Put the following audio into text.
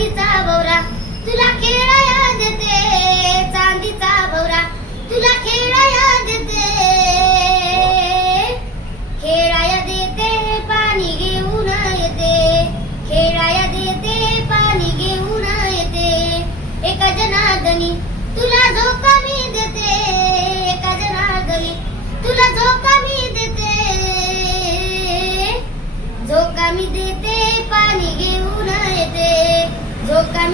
चांदीचा भवरा तुला खेळाया देते चांदीचा भवरा तुला खेळाया देते खेळाया देते पाणी घेऊन येते. खेळाया देते पाणी घेऊन येते. एका जनार्दनी तुला झोका मी देते. एका जनार्दनी तुला झोका मी देते. झोका मी देते पाणी घेऊन येते.